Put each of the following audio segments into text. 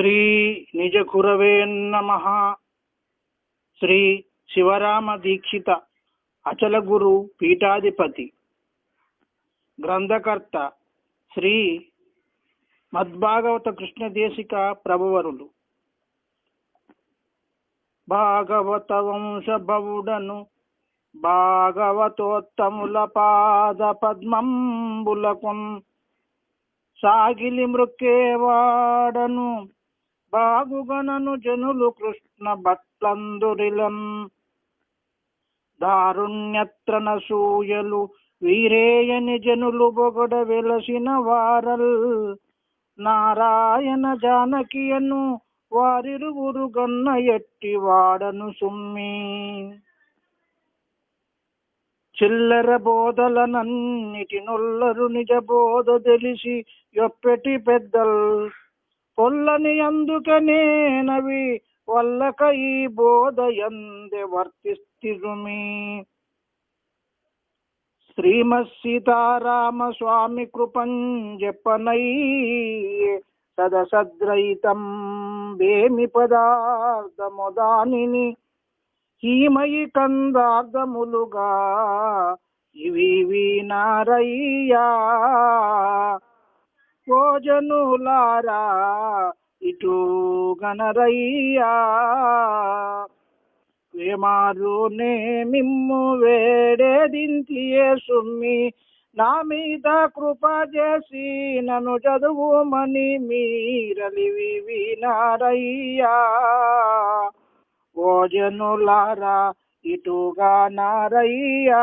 శ్రీ నిజకురవే నమ. శ్రీ శివరామ దీక్షిత అచల గురు పీఠాధిపతి. గ్రంథకర్త శ్రీ మద్భాగవత కృష్ణదేశిక ప్రభువరులు. భాగవత వంశభవుడను భాగవతోత్తముల పాద పద్మంబులకున్ సాగిలి మృక్కేవాడను బాగుగనను జనులు కృష్ణ భట్లందురిలం. దారుణ్యత్రన సూయలు వీరేయని జనులు బొగడ వెలసిన వారల్. నారాయణ జానకియను వారిరువురు గన్న ఎట్టి వాడను సుమ్మి. చిల్లర బోధలనన్నిటి నొల్లరు నిజ బోధ తెలిసి యొప్పెటి పెద్దల్. కొల్లని అందుకనే నవి వల్లక ఈ బోధ ఎందె వర్తిస్తిరుమి శ్రీమత్ సీతారామ స్వామి కృపం చెప్పనై సదసద్రైతం వేమి పదార్థముదానిని హీమయి కందార్థములుగా ఇవి వీనారయ్యా. భోజనులారా ఇటు గనరయ్యా వేమారునే మిమ్ము వేడేదింతియే సుమ్మి నా మీద కృప చేసి నన్ను చదువుమని మీరలివి వినారయ్యా. భోజనులారా ఇటుగా నారయ్యా.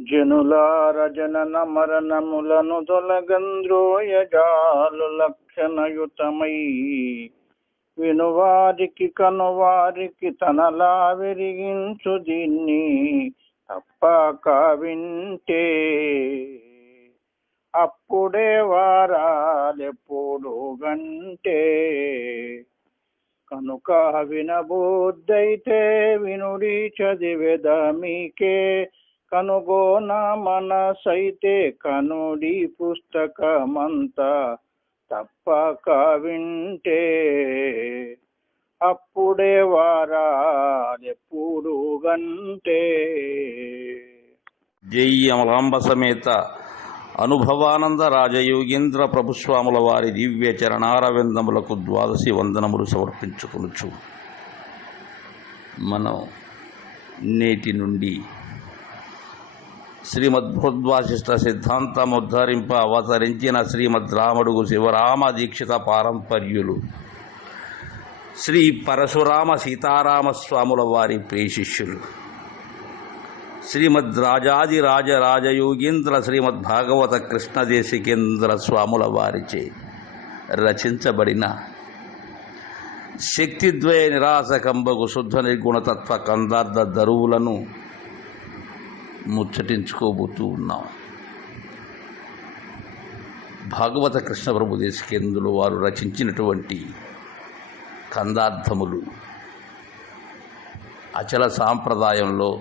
జనులార జనన మరణములను తొలగంద్రోయజాలు లక్షణయుతమై. వినువారికి కనువారికి తనలా విరిగించు దీన్ని తప్పక వింటే అప్పుడే వారాలెప్పుడు గంటే. కనుక వినబోద్దైతే వినుడి చదివెద మీకే కనుగోన మనసైతే కనుడి పుస్తకమంతా తప్పక వింటే. అప్పుడే వారాలెప్పుడు గంటే. జై అమలాంబ సమేత అనుభవానంద రాజయోగేంద్ర ప్రభుస్వాముల వారి దివ్య చరణారవిందములకు ద్వాదశి వందనములు సమర్పించుకొనుచు. మనం నేటి నుండి శ్రీమద్భుద్వాశిష్ట సిద్ధాంతం ఉద్ధరింప అవతరించిన శ్రీమద్ రాముడుగు శివరామ దీక్షిత పారంపర్యులు. శ్రీ పరశురామ సీతారామ స్వాముల వారి ప్రియశిష్యులు. శ్రీమద్ రాజాది రాజ రాజయోగీంద్ర శ్రీమద్ భాగవత కృష్ణదేశికేంద్ర స్వాముల వారిచే రచించబడిన శక్తిద్వయ నిరాశకంబగు శుద్ధ నిర్గుణతత్వ కందార్థ దరువులను ముచ్చటించుకోబోతూ ఉన్నాం. భాగవత కృష్ణ ప్రభు దేశికేంద్రులు వారు రచించినటువంటి కందార్థములు అచల సాంప్రదాయంలో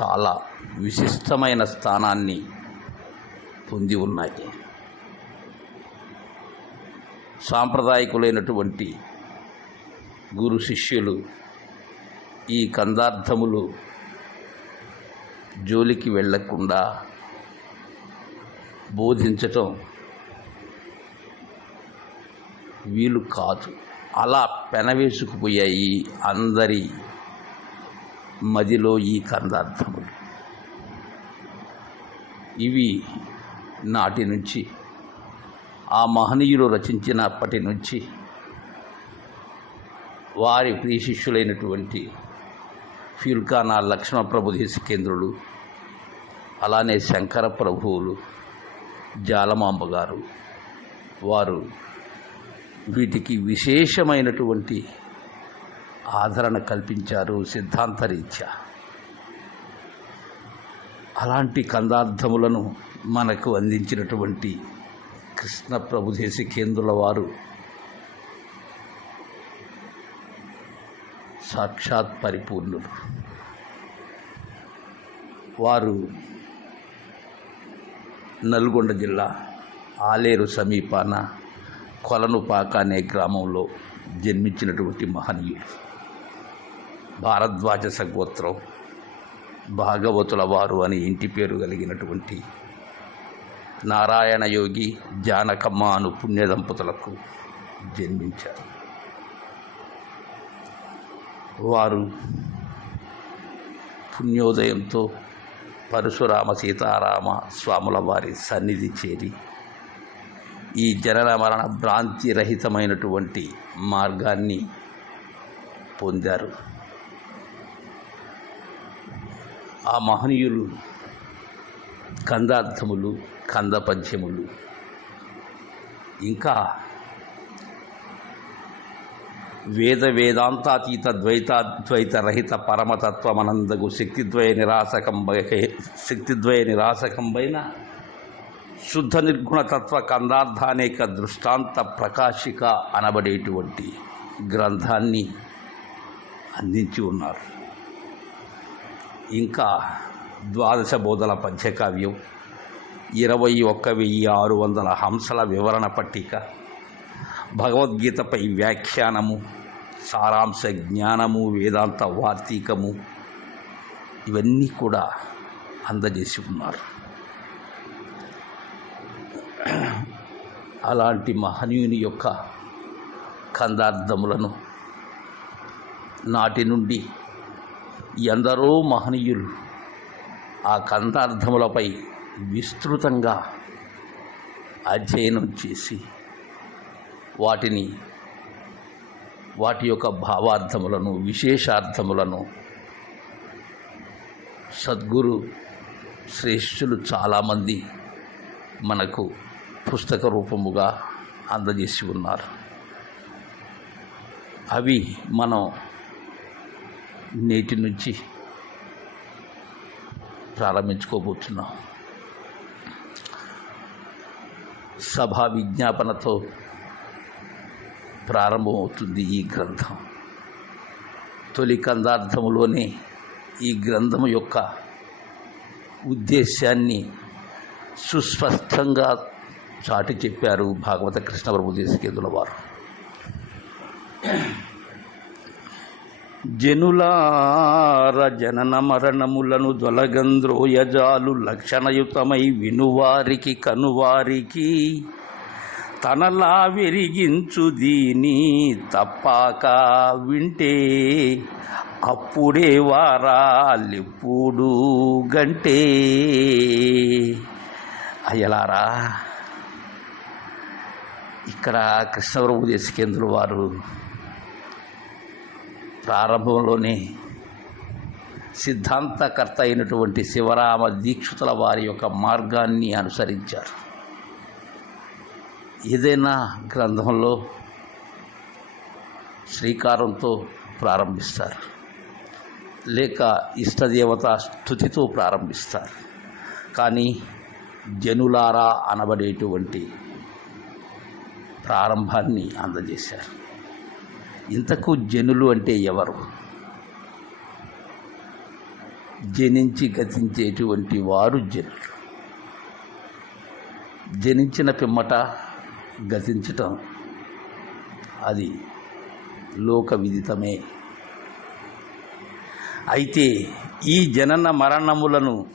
చాలా విశిష్టమైన స్థానాన్ని పొంది ఉన్నాయి. సాంప్రదాయకులైనటువంటి గురు శిష్యులు ఈ కందార్థములు జోలికి వెళ్ళకుండా బోధించటం వీలు కాదు. అలా పెనవేసుకుపోయాయి అందరి మదిలో ఈ కందార్థములు. ఇవి నాటి నుంచి ఆ మహనీయులు రచించినప్పటి నుంచి వారి ప్రియ శిష్యులైనటువంటి ఫ్యుల్కానా లక్ష్మణ ప్రభు దేశికేంద్రులు అలానే శంకర ప్రభువులు జాలమాంబ గారు వారు వీటికి విశేషమైనటువంటి ఆదరణ కల్పించారు సిద్ధాంతరీత్యా. అలాంటి కందార్థములను మనకు అందించినటువంటి కృష్ణ ప్రభుదేశి కేంద్రుల వారు సాక్షాత్ పరిపూర్ణులు. వారు నల్గొండ జిల్లా ఆలేరు సమీపాన కొలనుపాక అనే గ్రామంలో జన్మించినటువంటి మహనీయులు. భారద్వాజ సగోత్రం భాగవతుల వారు అని ఇంటి పేరు కలిగినటువంటి నారాయణ యోగి జానకమ్మ అను పుణ్య దంపతులకు జన్మించారు. వారు పుణ్యోదయంతో పరశురామ సీతారామ స్వాముల వారి సన్నిధి చేరి ఈ జనన మరణ భ్రాంతి రహితమైనటువంటి మార్గాన్ని పొందారు. ఆ మహనీయులు కందార్థములు కంద పద్యములు ఇంకా వేద వేదాంతాతీత ద్వైతాద్వైత రహిత పరమతత్వమనందగు శక్తిద్వయ నిరాశకం శక్తిద్వయ నిరాశకంబైన శుద్ధ నిర్గుణతత్వ కందార్థానేక దృష్టాంత ప్రకాశిక అనబడేటువంటి గ్రంథాన్ని అందించి ఉన్నారు. ఇంకా ద్వాదశ బోధల పద్యకావ్యం ఇరవై ఒక్క వెయ్యి ఆరు వందల హంసల వివరణ పట్టిక భగవద్గీతపై వ్యాఖ్యానము సారాంశ జ్ఞానము వేదాంత వార్తీకము ఇవన్నీ కూడా అందజేసి ఉన్నారు. అలాంటి మహనీయుని యొక్క కందార్థములను నాటి నుండి ఎందరో మహనీయులు ఆ కందార్థములపై విస్తృతంగా అధ్యయనం చేసి వాటిని వాటి యొక్క భావార్థములను విశేషార్థములను సద్గురు శ్రేష్ఠులు చాలామంది మనకు పుస్తక రూపముగా అందజేసి ఉన్నారు. అవి మనం నేటి నుంచి ప్రారంభించుకోబోతున్నాం. సభా విజ్ఞాపనతో ప్రారంభమవుతుంది ఈ గ్రంథం. తొలి కందార్థములోనే ఈ గ్రంథము యొక్క ఉద్దేశాన్ని సుస్పష్టంగా చాటి చెప్పారు భాగవత కృష్ణ ప్రభు దేశకేంద్రుల వారు. జనులార జనన మరణములను దొలగంద్రోయజాలు లక్షణయుతమై వినువారికి కనువారికి తనలా వెరిగించు దీని తప్పాక వింటే అప్పుడే వారాలిప్పుడు గంటే. అయ్యలారా ఇక్కడ కృష్ణప్రభు దేశకేంద్రులు వారు ప్రారంభంలోనే సిద్ధాంతకర్త అయినటువంటి శివరామ దీక్షితుల వారి యొక్క మార్గాన్ని అనుసరించారు. ఏదైనా గ్రంథంలో శ్రీకారంతో ప్రారంభిస్తారు. లేక ఇష్టదేవత స్థుతితో ప్రారంభిస్తారు. కానీ జనులారా అనబడేటువంటి ప్రారంభాన్ని అందజేశారు. ఇంతకు జనులు అంటే ఎవరు? జనించి గతించేటువంటి వారు జనులు. జనించిన పిమ్మట గతించటం. అది లోక విదితమే అయితే ఈ జనన మరణములను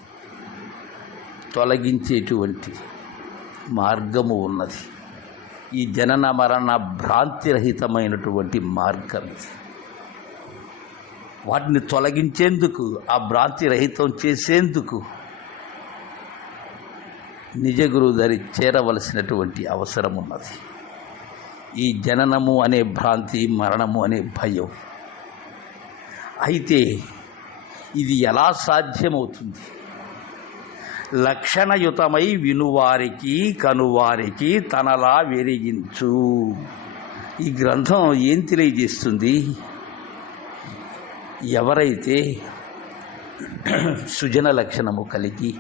తొలగించేటువంటి మార్గము ఉన్నది. ఈ జనన మరణ భ్రాంతిరహితమైనటువంటి మార్గం ఇది. వాటిని తొలగించేందుకు ఆ భ్రాంతి రహితం చేసేందుకు నిజ గురువు దరి చేరవలసినటువంటి అవసరం ఉన్నది. ఈ జననము అనే భ్రాంతి మరణము అనే భయం. అయితే ఇది ఎలా సాధ్యమవుతుంది? లక్షణయుతమై వినువారికి కనువారికి తనలా వెరిగించు. ఈ గ్రంథం ఏం తెలియజేస్తుంది? ఎవరైతే సుజన లక్షణము కలిగి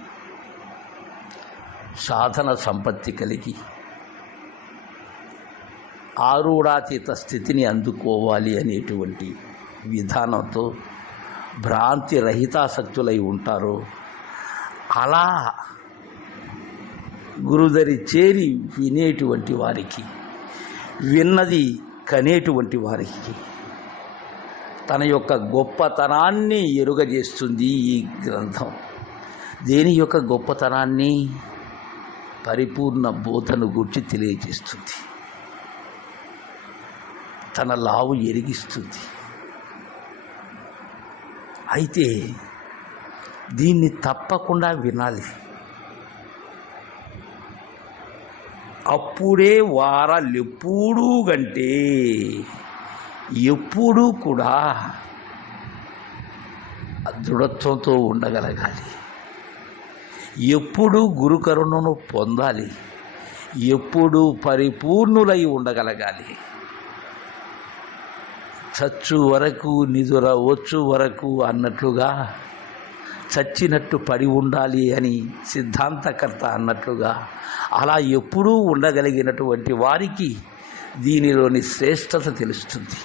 సాధన సంపత్తి కలిగి ఆరూఢాతీత స్థితిని అందుకోవాలి అనేటువంటి విధానంతో భ్రాంతి రహితాసక్తులై ఉంటారో అలా గురుదరి చేరి వినేటువంటి వారికి విన్నది కనేటువంటి వారికి తన యొక్క గొప్పతనాన్ని ఎరుగజేస్తుంది ఈ గ్రంథం. దేని యొక్క గొప్పతనాన్ని? పరిపూర్ణ బోధను గురించి తెలియజేస్తుంది. తన లావు ఎరిగిస్తుంది. అయితే దీన్ని తప్పకుండా వినాలి. అప్పుడే వారాలెప్పుడూ కంటే ఎప్పుడూ కూడా దృఢత్వంతో ఉండగలగాలి. ఎప్పుడు గురుకరుణను పొందాలి. ఎప్పుడు పరిపూర్ణులై ఉండగలగాలి. చచ్చు వరకు నిదుర వచ్చు వరకు అన్నట్లుగా చచ్చినట్టు పడి ఉండాలి అని సిద్ధాంతకర్త అన్నట్లుగా అలా ఎప్పుడూ ఉండగలిగినటువంటి వారికి దీనిలోని శ్రేష్టత తెలుస్తుంది.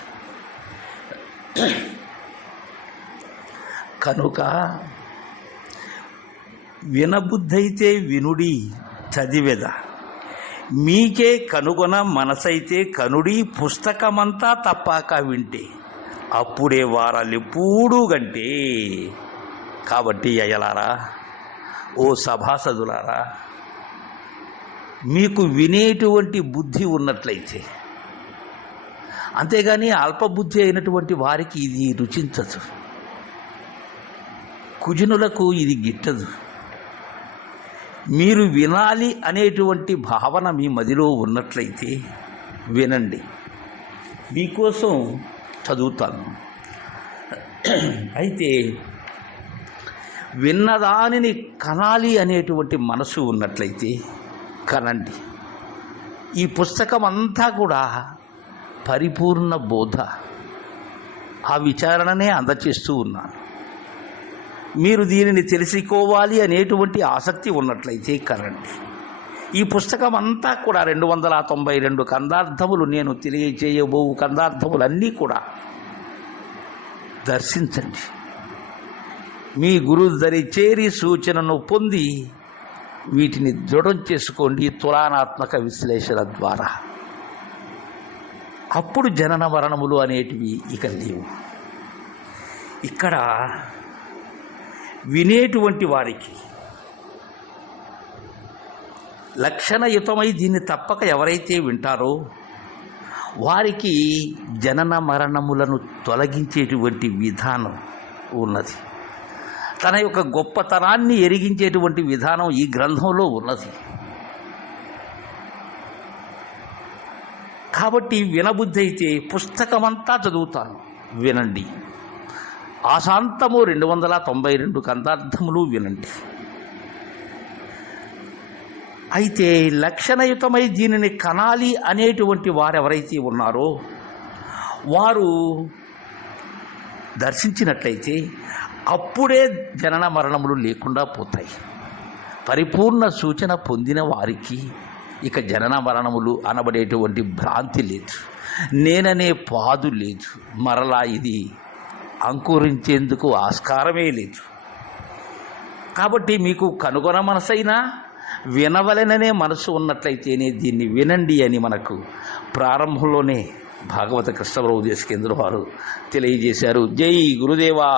కనుక వినబుద్ధైతే వినుడి చదివెద. మీకే కనుగొన మనసైతే కనుడి పుస్తకమంతా తప్పాక వింటే. అప్పుడే వారాలెప్పుడూ గంటే కాబట్టి అయ్యలారా ఓ సభాసదులారా మీకు వినేటువంటి బుద్ధి ఉన్నట్లయితే అంతేగాని అల్పబుద్ధి అయినటువంటి వారికి ఇది రుచించదు. కుజనులకు ఇది గిట్టదు. మీరు వినాలి అనేటువంటి భావన మీ మదిలో ఉన్నట్లయితే వినండి. మీకోసం చదువుతాను. అయితే విన్నదానిని కనాలి అనేటువంటి మనసు ఉన్నట్లయితే కనండి. ఈ పుస్తకం అంతా కూడా పరిపూర్ణ బోధ. ఆ విచారణనే అందచేస్తూ ఉన్నాను. మీరు దీనిని తెలుసుకోవాలి అనేటువంటి ఆసక్తి ఉన్నట్లయితే కరండి. ఈ పుస్తకం అంతా కూడా రెండు వందల తొంభై రెండు కందార్థములు నేను తెలియజేయబో కందార్థములన్నీ కూడా దర్శించండి. మీ గురు దరి చేరి సూచనను పొంది వీటిని దృఢం చేసుకోండి తులానాత్మక విశ్లేషణ ద్వారా. అప్పుడు జనన మరణములు అనేటివి ఇక లేవు. ఇక్కడ వినేటువంటి వారికి. లక్షణయుతమై దీన్ని తప్పక ఎవరైతే వింటారో వారికి జనన మరణములను తొలగించేటువంటి విధానం ఉన్నది. తన యొక్క గొప్పతనాన్ని ఎరిగించేటువంటి విధానం ఈ గ్రంథంలో ఉన్నది. కాబట్టి వినబుద్ధి అయితే పుస్తకమంతా చదువుతాను. వినండి. ఆశాంతము రెండు వందల తొంభై రెండు కందార్థములు వినండి. అయితే లక్షణయుతమై దీనిని కనాలి అనేటువంటి వారు ఎవరైతే ఉన్నారో వారు దర్శించినట్లయితే అప్పుడే జనన మరణములు లేకుండా పోతాయి. పరిపూర్ణ సూచన పొందిన వారికి ఇక జనన మరణములు అనబడేటువంటి భ్రాంతి లేదు. నేననే పాదు లేదు. మరలా ఇది అంకురించేందుకు ఆస్కారమే లేదు. కాబట్టి మీకు కనుగొన మనసైనా వినవలననే మనసు ఉన్నట్లయితేనే దీన్ని వినండి అని మనకు ప్రారంభంలోనే భాగవత కృష్ణప్రభు దేశకేంద్ర వారు తెలియజేశారు. జై గురుదేవా!